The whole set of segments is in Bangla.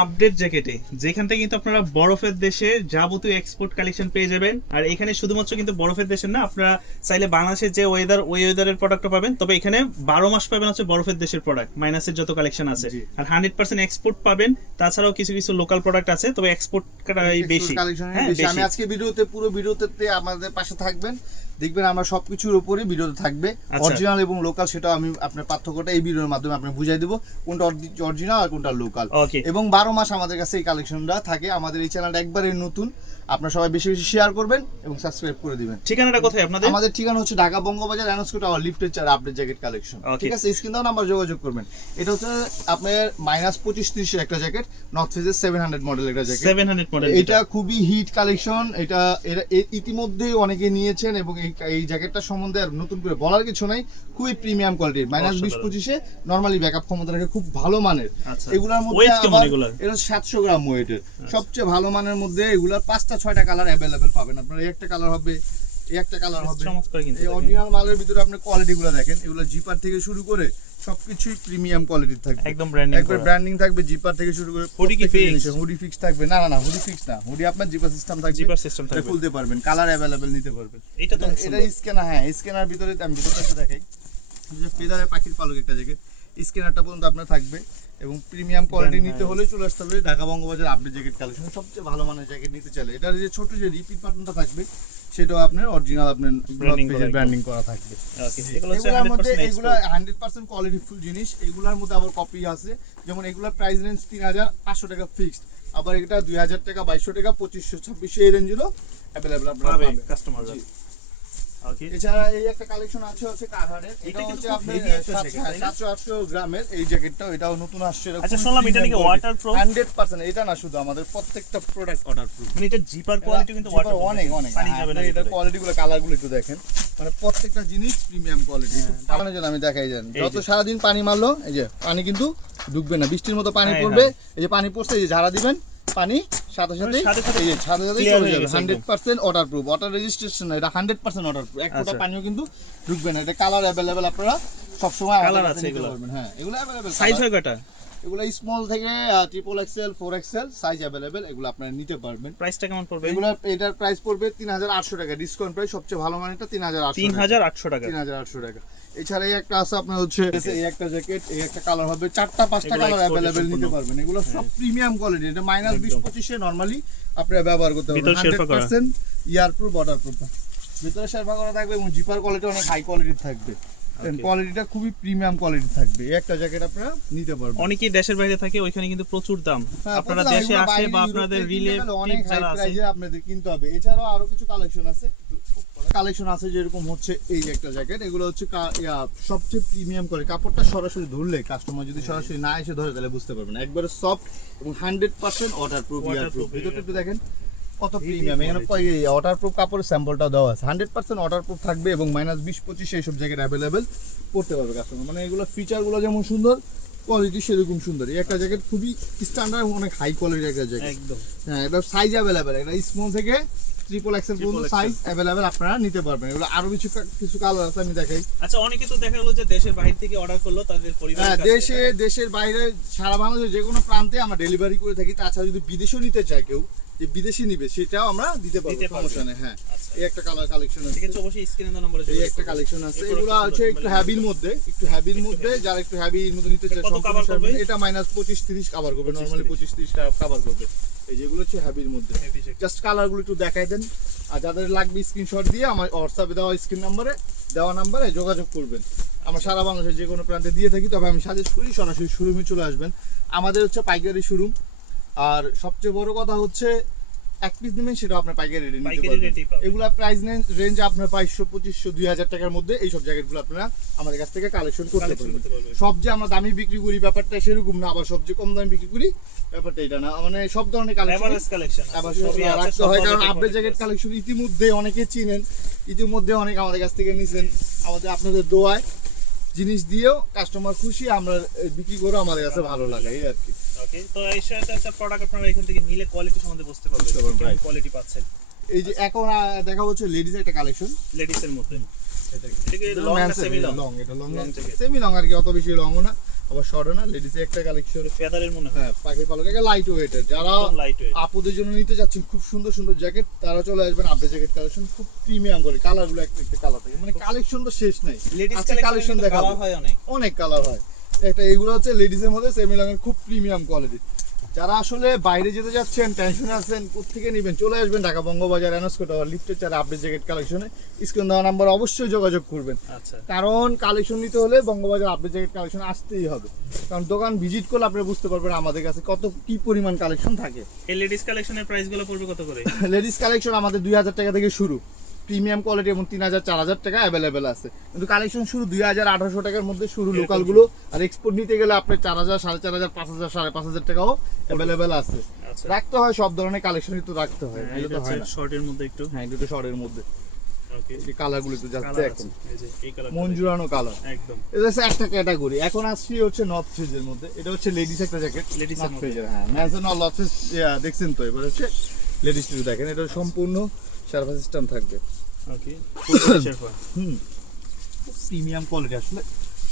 আপডেট জ্যাকেটে, যেখান থেকে কিন্তু আপনারা বরফের দেশে যাবতীয় এক্সপোর্ট কালেকশন পেয়ে যাবেন। আর এখানে শুধুমাত্র কিন্তু বরফের দেশের না, আপনারা চাইলে বাংলাদেশের যে ওয়েদার, ওই ওয়েদারের প্রোডাক্টও পাবেন। তবে এখানে 12 মাস পাবেন হচ্ছে বরফের দেশের প্রোডাক্ট, মাইনাসের যত কালেকশন আছে। আর 100% এক্সপোর্ট পাবেন। তাছাড়াও কিছু কিছু লোকাল প্রোডাক্ট আছে, তবে এক্সপোর্ট বেশি। হ্যাঁ, আমি আজকে ভিডিওতে পুরো ভিডিওতে আমাদের পাশে থাকবেন, দেখবেন আমরা সবকিছুর উপরে ভিডিওতে থাকবে অরিজিনাল এবং লোকাল, সেটা আমি আপনার পার্থক্যটা এই ভিডিওর মাধ্যমে আপনাকে বুঝিয়ে দেব কোনটা অরিজিনাল আর কোনটা লোকাল। এবং 12 মাস আমাদের কাছে এই কালেকশনটা থাকে। আমাদের এই চ্যানেলটা একবারে নতুন, আপনারা সবাই বেশি বেশি শেয়ার করবেন এবং সাবস্ক্রাইব করে দিবেন। ঠিকানাটা কোথায় আপনাদের? আমাদের ঠিকানা হচ্ছে ঢাকা বঙ্গবাজার এনএসকো টাওয়ার লিফটের 4 আপডেট জ্যাকেট কালেকশন। ঠিক আছে, স্ক্রিন দাও নাম্বার যোগাযোগ করবেন। এটা হচ্ছে আপনার -25-30 একটা জ্যাকেট, নর্থ ফেজের 700 মডেল একটা জ্যাকেট। 700 মডেল, এটা খুবই হিট কালেকশন। এটা ইতিমধ্যে অনেকে নিয়েছেন এবং এই জ্যাকেটটা সম্বন্ধে আর নতুন করে বলার কিছু নাই। খুবই প্রিমিয়াম কোয়ালিটির, -20-25-এ নরমালি ব্যাকআপ ক্ষমতা রাখে, খুব ভালো মানের। এগুলোর মধ্যে এটা 700 গ্রাম ওয়েটের, সবচেয়ে ভালো মানের মধ্যে এগুলার 5টা-6টা কালার অ্যাভেলেবেল পাবেন আপনারা। এই একটা কালার হবে, এই একটা কালার হবে। এই অরিজিনাল মালের ভিতরে আপনি কোয়ালিটিগুলো দেখেন, এগুলো জিপার থেকে শুরু করে সবকিছুই প্রিমিয়াম কোয়ালিটির থাকবে, একদম ব্র্যান্ডিং, একবার ব্র্যান্ডিং থাকবে। জিপার থেকে শুরু করে হুডি ফিক্স থাকবে। না হুডি ফিক্স না, হুডি আপনার জিপার সিস্টেম থাকবে, খুলতে পারবেন, কালার অ্যাভেলেবেল নিতে পারবেন। এটা স্ক্যানার, হ্যাঁ স্ক্যানার ভিতরে আমি ভিতরটা দেখাই। ফেদারের পাখির পালক একটা জ্যাকেট, স্ক্যানারটা পর্যন্ত আপনার থাকবে। এবং প্রিমিয়াম কোয়ালিটি নিতে হলে চলে আসতে হবে Dhaka Bangabazar update jacket collection. সবচেয়ে ভালো মানের জ্যাকেট নিতে চাইলে এটার যে ছোট যে রিপিট বাটনটা থাকবে, সেটাও আপনার অরিজিনাল আপনার ব্র্যান্ডিং করা থাকবে। এগুলোর মধ্যে এগুলো 100% কোয়ালিটিফুল জিনিস। এগুলোর মধ্যে আবার কপি আছে, যেমন এগুলোর প্রাইস রেঞ্জ 3500 টাকা ফিক্সড, আবার এটা 2000 টাকা, 2200 টাকা, 2500, 2600 এই রেঞ্জেরও অ্যাভেলেবল আপনারা পাবেন কাস্টমার। এছাড়া এই একটা কালেকশন আছে হচ্ছে কারহারের, এটা হচ্ছে আপনার 700-800 গ্রামের এই জ্যাকেটটা, এটাও নতুন আসছে। আচ্ছা, শুনলাম এটা নাকি ওয়াটারপ্রুফ। 100% এটা না, শুধু আমাদের প্রত্যেকটা প্রোডাক্ট ওয়াটারপ্রুফ। মানে এটা জিপার কোয়ালিটি কিন্তু ওয়াটারপ্রুফ, অনেক পানি যাবে না। এটা কোয়ালিটিগুলো, কালারগুলো একটু দেখেন, মানে প্রত্যেকটা জিনিস প্রিমিয়াম কোয়ালিটি। পানির জন্য আমি দেখাই যান, যত সারাদিন পানি মারলো এই যে পানি কিন্তু ঢুকবে না, বৃষ্টির মতো পানি পড়বে। এই যে পানি পড়ছে, এই যে ঝাড়া দিবেন, পানি সাথে সাথে এই যে সাথে সাথে চলে যাবে। 100% ওয়াটারপ্রুফ, ওয়াটার রেজিস্ট্রেশন না, এটা 100% ওয়াটারপ্রুফ। এক ফোঁটা পানিও কিন্তু ঢুকবে না। এটা কালার अवेलेबल, আপনারা সব সময় কালার আছে এগুলো পাবেন। হ্যাঁ, এগুলো अवेलेबल। সাইজ হয় কয়টা? এগুলো স্মল থেকে triple Excel, 4XL size available, এগুলো আপনারা নিতে পারবেন। প্রাইসটা কেমন পড়বে? এগুলো এটার প্রাইস পড়বে 3800 টাকা, ডিসকাউন্ট প্রাইস। সবচেয়ে ভালো মানেরটা 3800 টাকা। 3800 টাকা। এছাড়া এই একটা আছে আপনার হচ্ছে এই একটা জ্যাকেট, এই একটা কালার হবে, 4টা-5টা কালার अवेलेबल নিতে পারবেন। এগুলো সব প্রিমিয়াম কোয়ালিটি। এটা -20-25 এ নরমালি আপনারা ব্যবহার করতে পারবেন। 100% ইয়ারপ্রুফ, ওয়াটারপ্রুফ, ভিতরে শেরপা করা থাকবে এবং জিপার কোয়ালিটি অনেক হাই কোয়ালিটির থাকবে। কোয়ালিটিটা খুবই প্রিমিয়াম কোয়ালিটি থাকবে। এই একটা জ্যাকেট আপনারা নিতে পারবেন। অনেকেই দেশের বাইরে থাকে, ওইখানে কিন্তু প্রচুর দাম। আপনারা দেশে আসে বা আপনাদের রিলে অনেক হাই প্রাইসে আপনাদের কিনতে হবে। এছাড়াও আরো কিছু কালেকশন আছে যেরকম হচ্ছে এই যে একটা জ্যাকেট, এগুলো হচ্ছে সবচেয়ে প্রিমিয়াম করে। কাপড়টা সরাসরি ধরলে, কাস্টমার যদি সরাসরি না এসে ধরে তাহলে বুঝতে পারবেন। একবারে সফট এবং 100% ওয়াটারপ্রুফ, ইয়ারপ্রুফ। ভিতরটা একটু দেখেন কত প্রিমিয়াম। এখানে ওয়াটারপ্রুফ কাপড়ের স্যাম্পলটাও দেওয়া আছে। 100% ওয়াটারপ্রুফ থাকবে এবং -20-25 এইসব জ্যাকেট অ্যাভেলেবেল করতে পারবে কাস্টমার। মানে এগুলো ফিচারগুলো যেমন সুন্দর, কোয়ালিটি সেরকম সুন্দর। এই একটা জ্যাকেট খুবই স্ট্যান্ডার্ড, অনেক হাই কোয়ালিটির একটা জ্যাকেট একদম। হ্যাঁ, এটা সাইজ অ্যাভেলেবেল, এটা স্মল থেকে ট্রিপল এক্সেল পর্যন্ত সাইজ অ্যাভেলেবেল আপনারা নিতে পারবেন। এগুলো আরো কিছু কালার আছে, আমি দেখাই। আচ্ছা, অনেকে তো দেখা গেল যে দেশের বাইরে থেকে অর্ডার করলো, তাদের পরিবার দেশের বাইরে সারা বাংলাদেশের যে কোনো প্রান্তে আমরা ডেলিভারি করে থাকি। তাছাড়া যদি বিদেশেও নিতে চায় কেউ, যে বিদেশি নিবে, সেটাও আমরা দিতে পারবো, সমস্যা নেই। হ্যাঁ, এই একটা কালার কালেকশন আছে, ঠিক আছে, অবশ্যই স্ক্রিনে দেওয়া নম্বরে এই একটা কালেকশন আছে। এগুলো আছে একটু হেভির মধ্যে, যারা একটু হেভির মধ্যে নিতে চায়, এটা -25-30 কভার করবে, নরমালি 25-30 কভার করবে। এই যেগুলো হচ্ছে হেভির মধ্যে। জাস্ট কালারগুলো একটু দেখাই দেন, আর যাদের লাগবে স্ক্রিনশট দিয়ে আমার হোয়াটসঅ্যাপে দেওয়া দেওয়া নাম্বারে যোগাযোগ করবেন। আমরা সারা বাংলাদেশের যে কোনো প্রান্তে দিয়ে থাকি, তবে আমি সাজেস্ট করি সরাসরি শোরুমে চলে আসবেন। আমাদের হচ্ছে পাইকারি শোরুম, আর সবচেয়ে বড় কথা হচ্ছে এক পিস নেবেন সেটা আপনার পাইকারি রেটে নিতে পারবেন। এগুলা প্রাইস রেঞ্জ আপনার 2200-2500-2000 টাকার মধ্যে এইসব জ্যাকেটগুলো আপনারা আমাদের কাছ থেকে কালেকশন করতে পারবেন। সব যে আমরা দামি বিক্রি করি ব্যাপারটা সেরকম না, আবার সবচেয়ে কম দামে বিক্রি করি ব্যাপারটা এটা না। মানে সব ধরনের কালেকশন আবার সবই রাখতে হয়, কারণ আপডেট জ্যাকেট কালেকশন ইতিমধ্যে অনেকে চিনেন, ইতিমধ্যে অনেক আমাদের কাছ থেকে নিছেন। আপনাদের দোয়ায় জিনিস দিয়েও কাস্টমার খুশি, আমরা বিক্রি করে আমাদের কাছে ভালো লাগে, এই আর কি। ওকে, তো এই একটা প্রোডাক্ট আপনারা এখান থেকে নিলে কোয়ালিটি সম্বন্ধে বুঝতে পারবেন, কেমন কোয়ালিটি পাচ্ছেন। এই যে এখন দেখা হচ্ছে লেডিস একটা কালেকশন, লেডিস এর মধ্যে। এটা কি লং না সেমি লং? লং, এটা লং সেমি লং আর কি, অত বেশি লংও না আবার শর্টও না, লেডিসে একটা কালেকশন ফেদারের মনে হয়, হ্যাঁ পাখির পালক একটা লাইট ওয়েটের, যারা লাইট ওয়েট। আপুদের জন্য নিতে যাচ্ছেন খুব সুন্দর সুন্দর জ্যাকেট, তারা চলে আসবেন আপডেট জ্যাকেট কালেকশন, খুব প্রিমিয়াম করে, কালারগুলো একটা একটা কালার থাকে, মানে কালেকশন তো শেষ নাই। লেডিস আজকে কালেকশন দেখাবো, কালার হয় অনেক। অনেক কালার হয়। একটা এগুলো হচ্ছে লেডিসের মধ্যে সেমি লংয়ের খুব প্রিমিয়াম কোয়ালিটি। যারা আসলে বাইরে যেতে যাচ্ছেন, টেনশনে আছেন কোত্থেকে নেবেন, চলে আসবেন ঢাকা বঙ্গবাজার এনএসকো টাওয়ার লিফটের 4 আপডেট জ্যাকেট কালেকশনে। স্ক্রিন দেওয়া নাম্বার অবশ্যই যোগাযোগ করবেন, আচ্ছা, কারণ কালেকশন নিতে হলে বঙ্গবাজার আপডেট জ্যাকেট কালেকশন আসতেই হবে। কারণ দোকান ভিজিট করলে আপনারা বুঝতে পারবেন আমাদের কাছে কত কি পরিমাণ কালেকশন থাকে। এই লেডিস কালেকশনের প্রাইসগুলো পড়বে কত করে? লেডিস কালেকশন আমাদের 2000 টাকা থেকে শুরু, প্রিমিয়াম কোয়ালিটি এবং 3000 4000 টাকা অ্যাভেলেবেল আছে, কিন্তু কালেকশন শুরু 2000 1800 টাকার মধ্যে শুরু লোকালগুলো। আর এক্সপোর্ট নিতে গেলে আপনার 4000 4500 5000 5500 টাকাও অ্যাভেলেবেল আছে। আচ্ছা, রাখতে হয় সব ধরনের কালেকশনই তো রাখতে হয়, হ্যাঁ, এটা এটা তো হয় হচ্ছে না। শর্টের মধ্যে একটু, হ্যাঁ এটা তো শর্টের মধ্যে, ওকে, এই কালারগুলো একটু যাচ্ছে কালার এখন আছে, এই যে এই কালার, মন জুড়ানো কালার, একদম এটা হচ্ছে একটা ক্যাটাগরি। এখন আসছি হচ্ছে নর্থ ফেজের মধ্যে, এটা হচ্ছে লেডিস একটা জ্যাকেট, Ladies এর নর্থ মধ্যে। ফেজের, হ্যাঁ ম্যানসন অল লটস দেখছেন তো। এবার হচ্ছে লেডিস টু দেখেন, এটা সম্পূর্ণ সার্ভার সিস্টেম থাকবে, ওকে, প্রিমিয়াম কোয়ালিটি। আসলে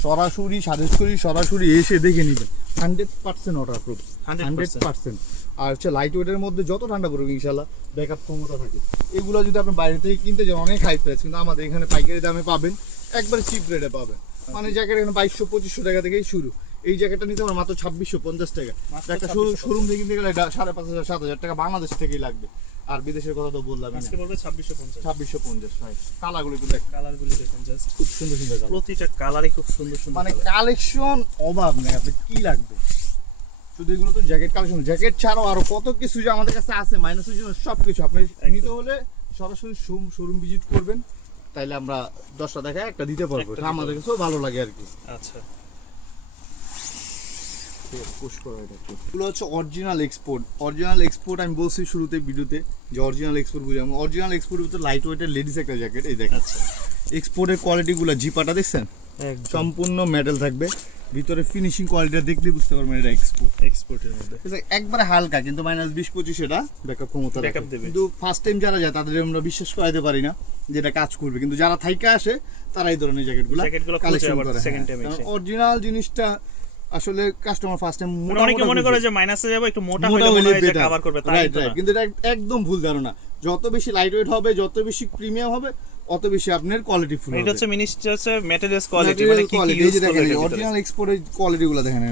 সরাসরি সাজেস্ট করি, সরাসরি এসে দেখে নেবেন, 100% অর্ডার প্রুফ, 100%। আর হচ্ছে লাইট ওয়েটের মধ্যে যত ঠান্ডা পড়বে ইনশাল্লাহ ব্যাকআপ ক্ষমতা থাকে। এগুলো যদি আপনি বাইরে থেকে কিনতে যান অনেক হাই প্রাইস, কিন্তু আমাদের এখানে পাইকারি দামে পাবেন, একবারে চিপ রেটে পাবেন। মানে জ্যাকেট এখানে 2200 2500 টাকা থেকেই শুরু। এই জ্যাকেটটা নিতে আমার মাত্র 2650 টাকা। একটা শোরুম থেকে কিনতে গেলে 5500 7000 টাকা বাংলাদেশ থেকেই লাগবে। আর বিদেশের কথা তো বললাম, আজকে পড়বে 2650। 2650 ভাই। কালারগুলো একটু দেখ, কালারগুলি দেখেন জাস্ট, খুব সুন্দর সুন্দর কালার, প্রতিটা কালারই খুব সুন্দর সুন্দর, মানে কালেকশন অভাব নেই। আপনি কি লাগবে, শুধু এগুলো তো জ্যাকেট কালেকশন, জ্যাকেট ছাড়াও আরো কত কিছু যে আমাদের কাছে আছে মাইনাসের জন্য, সবকিছু আপনি নিতে হলে সরাসরি শোরুম ভিজিট করবেন, তাইলে আমরা 10টা দেখায় একটা দিতে পারবো, এটা আমাদের কাছেও ভালো লাগে আর কি। আচ্ছা, পুশ করা এটা একটু। এগুলো হচ্ছে অরিজিনাল এক্সপোর্ট, অরিজিনাল এক্সপোর্ট। আমি বলছি শুরুতে ভিডিওতে যে অরিজিনাল এক্সপোর্ট বুঝি, আমি অরিজিনাল এক্সপোর্ট হচ্ছে লাইট ওয়েটের লেডিস একটা জ্যাকেট। এই দেখেন আচ্ছা, এক্সপোর্টের কোয়ালিটিগুলো, জিপাটা দেখছেন সম্পূর্ণ মেটাল থাকবে, ভিতরে ফিনিশিং কোয়ালিটিটা দেখলে বুঝতে পারবেন এটা এক্সপোর্ট। এক্সপোর্টের মধ্যে একবারে হালকা, কিন্তু -20-25 এটা ব্যাকআপ ক্ষমতা Backup রাখে। দেবে। কিন্তু ফার্স্ট টাইম যারা যায় তাদের আমরা বিশ্বাস করাইতে পারি না যে এটা কাজ করবে, কিন্তু যারা থাইকা আসে তারা এই ধরনের জ্যাকেটগুলো জ্যাকেটগুলো খুঁজে কালেকশন আবার করে। সেকেন্ড টাইম এসে, অরিজিনাল জিনিসটা আসলে কাস্টমার ফার্স্ট টাইম অনেকে মনে করে যে মাইনাসে যাবে একটু মোটা হলে মনে হয় যে কভার করবে, তাই রাইট তো না। রাইট, কিন্তু এটা একদম ভুল ধারণা। যত বেশি লাইট ওয়েট হবে, যত বেশি প্রিমিয়াম হবে, অত বেশি আপনার কোয়ালিটি ফুল হবে। এটা হচ্ছে মিনিস্টার হচ্ছে ম্যাটেরিয়ালস কোয়ালিটি, মানে কি কি ইউজ দেখেন করবে অরিজিনাল এক্সপোর্টের কোয়ালিটিগুলো দেখেন,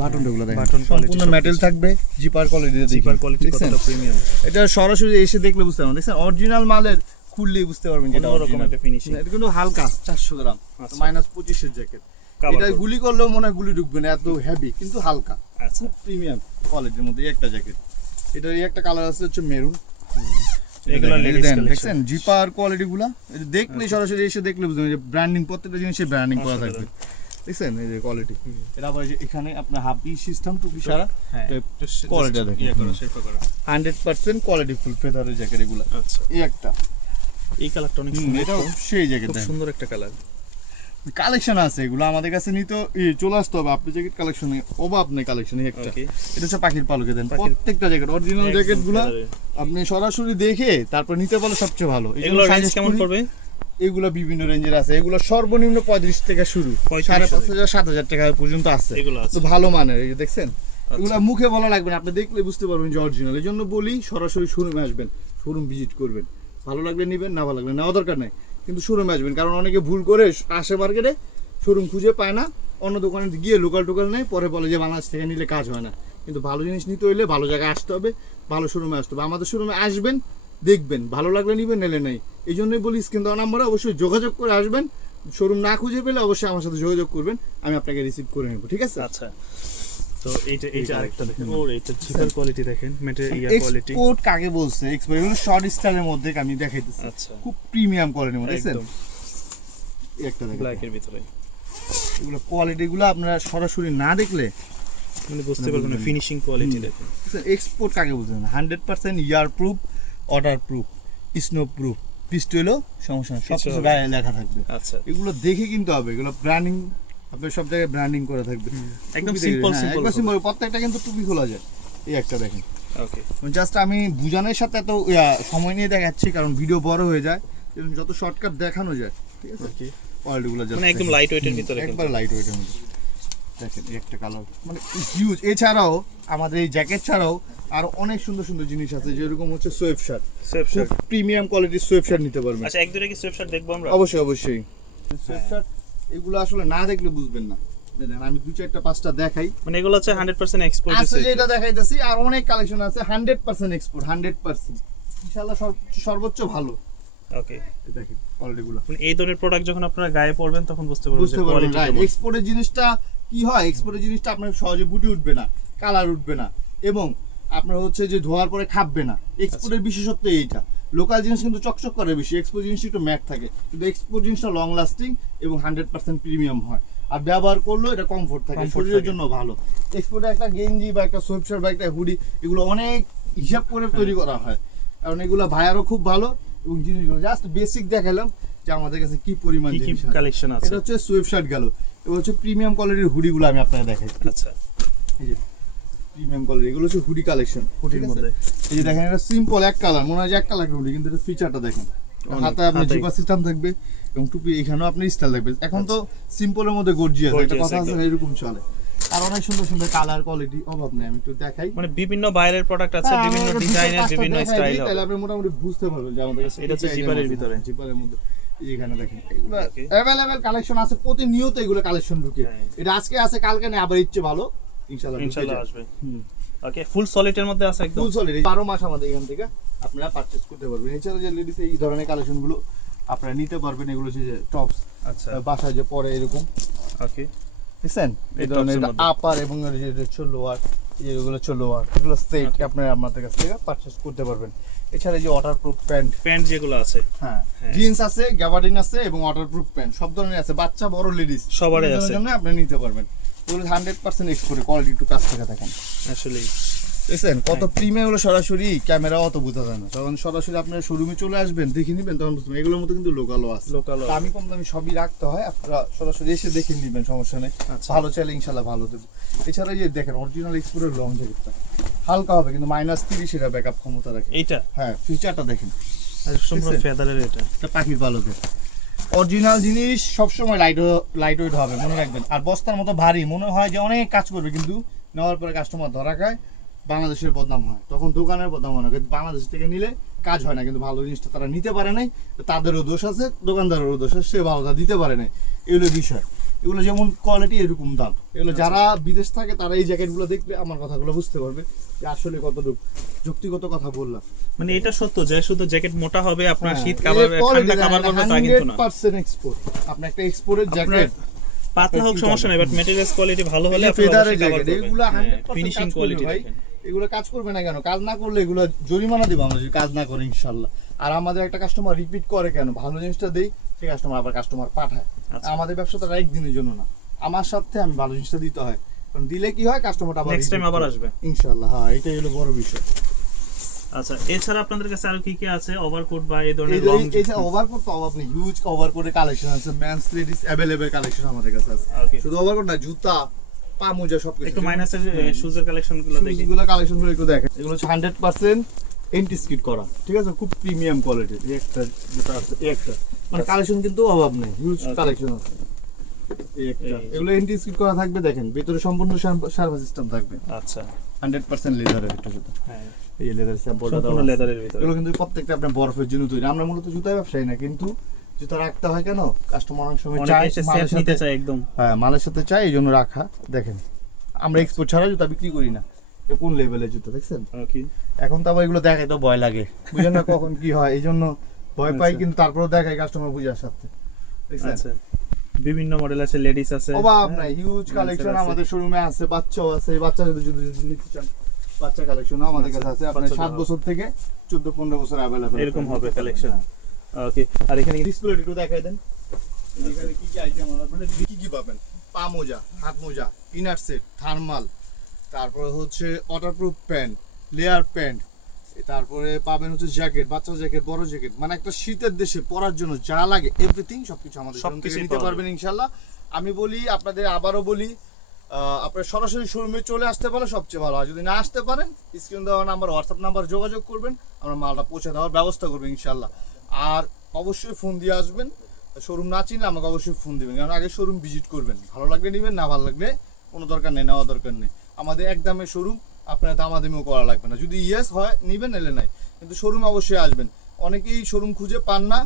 বাটনগুলো দেখেন বাটন সম্পূর্ণ কোয়ালিটি মেটাল থাকবে, জিপার কোয়ালিটি জিপার কোয়ালিটি কতটা প্রিমিয়াম, এটা সরাসরি এসে দেখলে বুঝতে পারবেন। দেখছেন অরিজিনাল মালের খুললেই বুঝতে পারবেন যেটা অন্যরকম অরিজিনাল। একটা ফিনিশিং, এটা কিন্তু হালকা 400 গ্রাম, আচ্ছা। -25 এর জ্যাকেট। এটা গুলি করলেও মনে হয় গুলি ঢুকবে না, এত হেভি কিন্তু হালকা, আচ্ছা, খুব প্রিমিয়াম কোয়ালিটির মধ্যে এই একটা জ্যাকেট। এটার এই একটা কালার আছে হচ্ছে মেরুন। এগুলা লেডিস কালেকশন, দেখছেন জিপার কোয়ালিটিগুলো, এটা দেখলে সরাসরি এসে দেখলে বুঝবেন যে ব্র্যান্ডিং, প্রত্যেকটা জিনিসের ব্র্যান্ডিং করা থাকবে। দেখছেন এই যে কোয়ালিটি, এটা আবার এখানে আপনার হাফি সিস্টেম টুপি সারা হ্যাঁ কোয়ালিটি দেখেন, ইয়া করা শেপ করা 100% কোয়ালিটি ফুল ফেদারের জ্যাকেট এগুলো। আচ্ছা, এই একটা, এই কালারটা অনেক সুন্দর, এটাও সেই জ্যাকেট, খুব সুন্দর একটা কালার। কালেকশন আছে এগুলো আমাদের কাছে নিতে চলে আসতে হবে। আপনি জ্যাকেট কালেকশনে অভাব নেই, কালেকশনে একটা। ওকে, এটা হচ্ছে পাখির পালকে দেন, পাখির- প্রত্যেকটা জ্যাকেট অরিজিনাল জ্যাকেট গুলো আপনি সরাসরি দেখে তারপর নিতে পারলে সবচেয়ে ভালো। এগুলো রেঞ্জ কেমন পড়বে? এগুলো বিভিন্ন রেঞ্জের আছে, এগুলো সর্বনিম্ন 35 থেকে শুরু, 5500 7000 টাকা পর্যন্ত আছে, এগুলো আছে তো ভালো মানের। এই যে দেখছেন এগুলো মুখে বলা লাগবে না, আপনি দেখলে বুঝতে পারবেন যে অরিজিনাল। এই জন্য বলি সরাসরি শোরুমে আসবেন, শোরুম ভিজিট করবেন, ভালো লাগলে নেবেন, না ভালো লাগলে নেওয়া দরকার নাই, কিন্তু শোরুমে আসবেন। কারণ অনেকে ভুল করে আসে মার্কেটে, শোরুম খুঁজে পায় না, অন্য দোকানে গিয়ে লোকাল টোকাল নেয়, পরে বলে যে বাংলাদেশ থেকে নিলে কাজ হয় না। কিন্তু ভালো জিনিস নিতে হইলে ভালো জায়গায় আসতে হবে, ভালো শোরুমে আসতে হবে। আমাদের শোরুমে আসবেন, দেখবেন, ভালো লাগলে নিবেন, নেলে নেই। এই জন্যই বলি স্ক্রিন দেওয়া নাম্বারে অবশ্যই যোগাযোগ করে আসবেন। শোরুম না খুঁজে পেলে অবশ্যই আমার সাথে যোগাযোগ করবেন, আমি আপনাকে রিসিভ করে নেব, ঠিক আছে? আচ্ছা, তো এইটা আরেকটা দেখেন, ওর এটা জিপার কোয়ালিটি দেখেন, ম্যাটেরিয়াল কোয়ালিটি। এক্সপোর্ট কাকে বলছে? এক্সপোর্ট এগুলো শর্ট স্টাইলের মধ্যে আমি দেখাইতেছি, আচ্ছা, খুব প্রিমিয়াম কোয়ালিটির মধ্যে। দেখছেন একদম এই একটা দেখেন, ব্ল্যাক এর ভিতরে, এগুলো কোয়ালিটিগুলো আপনারা সরাসরি না দেখলে মানে বুঝতে পারবেন না ফিনিশিং কোয়ালিটি দেখেন। এক্সপোর্ট কাকে বুঝবেন? 100% year proof, water proof, snow proof, পিস্টলও সমস্যা না, সব কিছু গায়ে লেখা থাকবে। আচ্ছা, এগুলো দেখে কিনতে হবে, এগুলো ব্র্যান্ডিং আপনার সব জায়গায় ব্র্যান্ডিং করা থাকবে, একদম টুপি সিম্পল দেখে, হ্যাঁ, সিম্পল, একদম সিম্পল, প্রত্যেকটা কিন্তু টুপি খোলা যায়। এই একটা দেখেন, ওকে, জাস্ট আমি বুঝানোর সাথে এত সময় নিয়ে দেখাচ্ছি কারণ ভিডিও বড় হয়ে যায়, যত শর্টকাট দেখানো যায়, ঠিক আছে? ওকে, কোয়ালিটিগুলো মানে একদম লাইট ওয়েটের ভিতরে, একবার লাইট ওয়েটের মধ্যে দেখেন এই একটা কালার মানে হিউজ। এছাড়াও আমাদের এই জ্যাকেট ছাড়াও আরো অনেক সুন্দর সুন্দর জিনিস আছে, যেরকম হচ্ছে সোয়েব শার্ট, সোয়েব শার্ট। প্রিমিয়াম কোয়ালিটির সোয়েব শার্ট নিতে পারবেন। আচ্ছা, এক দুটো কি সোয়েব শার্ট দেখবো আমরা? অবশ্যই অবশ্যই। সোয়েব শার্ট এগুলো আসলে না দেখলে বুঝবেন না, দেখেন আমি 2-4-5টা দেখাই। মানে এগুলো হচ্ছে 100% এক্সপোর্ট আছে যেটা দেখাইতেছি, আর অনেক কালেকশন আছে 100% এক্সপোর্ট, 100% ইনশাআল্লাহ সর্বোচ্চ ভালো। ওকে, দেখেন কোয়ালিটিগুলো, মানে এই ধরনের প্রোডাক্ট যখন আপনারা গায়ে পরবেন তখন বুঝতে পারবেন যে পারবেন কোয়ালিটি কেমন। এক্সপোর্টের জিনিসটা কি হয়, এক্সপোর্টের জিনিসটা আপনার সহজে বুটে উঠবে না, কালার উঠবে না, এবং আপনার হচ্ছে যে ধোয়ার পরে খাববে না। এক্সপোর্টের বিশেষত্ব এইটা। লোকাল জিনিস কিন্তু চকচক করে বেশি, এক্সপোর্ট জিনিস একটু ম্যাট থাকে, কিন্তু এক্সপোর্ট জিনিসটা লং লাস্টিং এবং 100% প্রিমিয়াম হয়, আর ব্যবহার করলেও এটা কমফোর্ট থাকে, শরীরের জন্য ভালো। এক্সপোর্টে একটা গেঞ্জি বা একটা সোয়েটশার্ট বা একটা হুডি এগুলো অনেক হিসাব করে তৈরি করা হয়, কারণ এগুলো ভাইয়ারও খুব ভালো, এবং জিনিসগুলো জাস্ট বেসিক দেখালাম যে আমাদের কাছে কি পরিমাণ কি কি জিনিস আছে। কালেকশন আছে। এটা হচ্ছে সোয়েব শার্ট গেল, এবার হচ্ছে প্রিমিয়াম কোয়ালিটির হুডিগুলো আমি আপনাকে দেখাই। আচ্ছা, এই যে প্রিমিয়াম কোয়ালিটি, এগুলো হচ্ছে হুডি কালেকশন। হুডির মধ্যে এই যে দেখেন, এটা সিম্পল এক কালার, মনে হয় যে এক কালার হুডি, কিন্তু এটা ফিচারটা দেখেন, হাতে আপনার জিপার সিস্টেম থাকবে এবং টুপি এখানেও আপনার স্টাইল থাকবে। এখন তো সিম্পলের মধ্যে গর্জিয়াস একটা কথা আছে, এরকম চলে। আর অনেক সুন্দর সুন্দর কালার কোয়ালিটি অভাব নেই, আমি একটু দেখাই। মানে বিভিন্ন বাইরের প্রোডাক্ট আছে, বিভিন্ন ডিজাইনের, বিভিন্ন স্টাইল হবে। তাহলে আপনি মোটামুটি বুঝতে পারবেন যে আমাদের কাছে এটা হচ্ছে জিপারের ভিতরে, জিপারের মধ্যে এখানে দেখেন এগুলো अवेलेबल কালেকশন আছে, প্রতিনিয়ত এগুলো কালেকশন ঢুকে। এটা আজকে আছে, কালকে নেই, আবার ইচ্ছে ভালো ইনশাআল্লাহ আসবে। ওকে, ফুল সলিডের মধ্যে আছে একদম ফুল সলিড 12 মাস আমাদের এখান থেকে আপনারা পারচেজ করতে পারবেন। এছাড়া যে লেডিস এই ধরনের কালেকশন গুলো আপনারা নিতে পারবেন, এগুলো হচ্ছে যে টপস, আচ্ছা বাসায় যে পরে এরকম, ওকে বুঝছেন, এই ধরনের আপার এবং যে লোয়ার, এগুলো হচ্ছে লোয়ার, এগুলো সেট আপনারা আমাদের কাছ থেকে পারচেজ করতে পারবেন। এছাড়া যে ওয়াটারপ্রুফ প্যান্ট যেগুলো আছে, হ্যাঁ জিন্স আছে, গ্যাবার্ডিন আছে এবং ওয়াটারপ্রুফ প্যান্ট সব ধরনের আছে, বাচ্চা বড় লেডিস সবারই আছে, জন্য আপনি নিতে পারবেন। এগুলো 100% এক্সপোর্ট কোয়ালিটি, একটু কাছ থেকে দেখেন আসলে দেখছেন কত প্রিমিয়াম। হলো সরাসরি ক্যামেরা অত বোঝা যায় না, তখন সরাসরি আপনার শোরুমে চলে আসবেন, দেখে নিবেন, তখন বুঝতে পারবেন। এগুলোর মধ্যে কিন্তু লোকালও আছে, দামি কম দামি সবই রাখতে হয়, আপনারা সরাসরি এসে দেখে নিবেন, সমস্যা নেই। ভালো চাইলে ইনশাল্লাহ ভালো দেবো। এছাড়া এই যে দেখেন অরিজিনাল এক্সপোর্টের লং জ্যাকেটটা হালকা হবে, কিন্তু -30 এর ব্যাকআপ ক্ষমতা রাখে। এইটা হ্যাঁ, ফিচারটা দেখেন, সম্পূর্ণ ফেদারের, এটা পাখির পালকের অরিজিনাল জিনিস, সবসময় লাইট ওয়েট হবে, মনে রাখবেন। আর বস্তার মতো ভারী মনে হয় যে অনেক কাজ করবে, কিন্তু নেওয়ার পরে কাস্টমার ধরা খায়, বাংলাদেশের বদনাম হয়, তখন দোকানের বদনাম হয় না। কিন্তু বাংলাদেশ থেকে নিলে কাজ হয় না, কিন্তু ভালো জিনিসটা তারা নিতে পারে নাই, তাদেরও দোষ আছে, দোকানদারেরও দোষ আছে, সে ভালোটা দিতে পারে নাই, এগুলো বিষয়। এগুলো যেমন কোয়ালিটি এরকম দাম। এগুলো যারা বিদেশ থাকে তারা এই জ্যাকেটগুলো দেখলে আমার কথাগুলো বুঝতে পারবে যে আসলে কতটুকু যুক্তিগত কথা বললাম। মানে এটা সত্য যে শুধু জ্যাকেট মোটা হবে আপনার শীত কভার, ঠান্ডা কভার করবে তা কিন্তু না। 100% এক্সপোর্ট, আপনি একটা এক্সপোর্টের জ্যাকেট পাতলা হোক সমস্যা নাই, বাট ম্যাটেরিয়ালস কোয়ালিটি ভালো হলে আপনি ফেদারের জ্যাকেট, এগুলো 100% ফিনিশিং কোয়ালিটি দেখেন। এগুলো কাজ করবে না কেন? কাজ না করলে এগুলো জরিমানা দিব আমরা যদি কাজ না করি ইনশাআল্লাহ। আর আমাদের একটা কাস্টমার রিপিট করে কেন? ভালো জিনিসটা দেই, সেই কাস্টমার আবার কাস্টমার পাঠায়। আমাদের ব্যবসাটা একদিনের জন্য না, আমার সাথে আমি ভালো জিনিসটা দিতে হয়, কারণ দিলে কি হয়, কাস্টমারটা আবার নেক্সট টাইম আবার আসবে ইনশাআল্লাহ। হ্যাঁ, এটাই হলো বড় বিষয়। আচ্ছা, এছাড়া আপনাদের কাছে আর কি কি আছে? ওভারকোট বা এই ধরনের লং, এই যে ওভারকোট তো অভাব নেই, হিউজ ওভারকোটের কালেকশন আছে, মেন্স লেডিস अवेलेबल কালেকশন আমাদের কাছে আছে। শুধু ওভারকোট না, জুতা, পা মোজা সবকিছু। একটু মাইনাসের শুজের কালেকশনগুলো দেখি, শুজগুলো কালেকশনগুলো একটু দেখেন। এগুলো হচ্ছে 100% এন্টি স্কিড করা, ঠিক আছে, খুব প্রিমিয়াম কোয়ালিটির। এই একটা জুতা আছে, এই একটা, মানে কালেকশন কিন্তু অভাব নেই, হিউজ কালেকশন আছে। এই একটা, এগুলো এন্টি স্কিড করা থাকবে, দেখেন ভিতরে সম্পূর্ণ সার্ভিস সিস্টেম থাকবে। আচ্ছা, 100% লেদারের একটা জুতা। হ্যাঁ, এই লেদার স্যাম্পলটা সম্পূর্ণ লেদারের ভিতরে। এগুলো কিন্তু প্রত্যেকটা আপনার বরফের জন্য তৈরি। আমরা মূলত জুতা ব্যবসায়ী না, কিন্তু জুতা রাখতে হয় কেন? কাস্টমার অনেক সময় চায়, সেট নিতে চায় একদম। হ্যাঁ, মালের সাথে চাই, এই জন্য রাখা। দেখেন আমরা এক্সপোর্ট ছাড়া জুতা বিক্রি করি না। এটা কোন লেভেলের জুতা দেখছেন? ওকে, এখন তো আবার এগুলো দেখাই তো ভয় লাগে, বুঝেন না কখন কি হয়, এই জন্য ভয় পাই, কিন্তু তারপরেও দেখাই কাস্টমার বুঝার সাথে। দেখছেন, আচ্ছা, বিভিন্ন মডেল আছে, লেডিস আছে, অভাব নাই, হিউজ কালেকশন আমাদের শোরুমে আছে। বাচ্চাও আছে, বাচ্চা যদি নিতে চান, বাচ্চা কালেকশন আমাদের কাছে আছে। আপনার 7 বছর থেকে 14-15 বছর अवेलेबल এরকম হবে কালেকশন। ওকে, আর এখানে ডিসপ্লে একটু দেখাই দেন, এখানে কি কি আইটেম আপনারা কি কি পাবেন? পা মোজা, হাত মোজা, ইনার সেট, থার্মাল, তারপরে হচ্ছে ওয়াটারপ্রুফ প্যান্ট, লেয়ার প্যান্ট, তারপরে পাবেন হচ্ছে জ্যাকেট, বাচ্চা জ্যাকেট, বড় জ্যাকেট, মানে একটা শীতের দেশে পরার জন্য যা লাগে এভরিথিং সবকিছু আমাদের শোরুম থেকে নিতে পারবেন ইনশাআল্লাহ। আমি বলি আপনাদের, আবারও বলি, আপনারা সরাসরি শোরুমে চলে আসতে পারলে সবচেয়ে ভালো হয়। যদি না আসতে পারেন, স্ক্রিন দেওয়া নাম্বার, হোয়াটসঅ্যাপ নাম্বার যোগাযোগ করবেন, আমরা মালটা পৌঁছে দেওয়ার ব্যবস্থা করবো ইনশাআল্লাহ। আর অবশ্যই ফোন দিয়ে আসবেন, শোরুম না চিনলে আমাকে অবশ্যই ফোন দিবেন, কারণ আগে শোরুম ভিজিট করবেন, ভালো লাগলে নেবেন, না ভালো লাগলে কোনো দরকার নেই, নেওয়া দরকার নেই। আমাদের একদমে শোরুম, আপনার দামাদামিও করা লাগবে না। যদি ইয়েস হয় নিবেন, এলে নাই, কিন্তু শোরুমে অবশ্যই আসবেন। অনেকেই শোরুম খুঁজে পান না,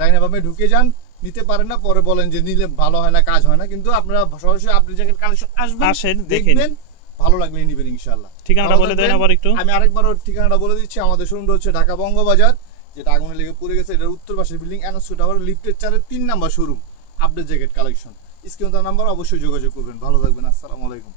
ডাইনাভাবে ঢুকে যান, নিতে পারেন না, পরে বলেন যে নিলে ভালো হয় না, কাজ হয় না। কিন্তু আপনারা সরাসরি আপনি জ্যাকেট কালেকশন আসেন, দেখবেন, ভালো লাগলে নিবেন ইনশাআল্লাহ। ঠিকানাটা বলে দেন আবার একটু। আমি আরেকবার ঠিকানাটা বলে দিচ্ছি। আমাদের শোরুমটা হচ্ছে ঢাকা বঙ্গবাজার, যেটা আগুনে লেগে পড়ে গেছে, এটার উত্তর পাশের বিল্ডিং এনএসইউ টাওয়ার লিফটের 4-এর 3 number showroom, update jacket collection. স্ক্রিনে নাম্বার, অবশ্যই যোগাযোগ করবেন। ভালো থাকবেন, আসসালামু আলাইকুম।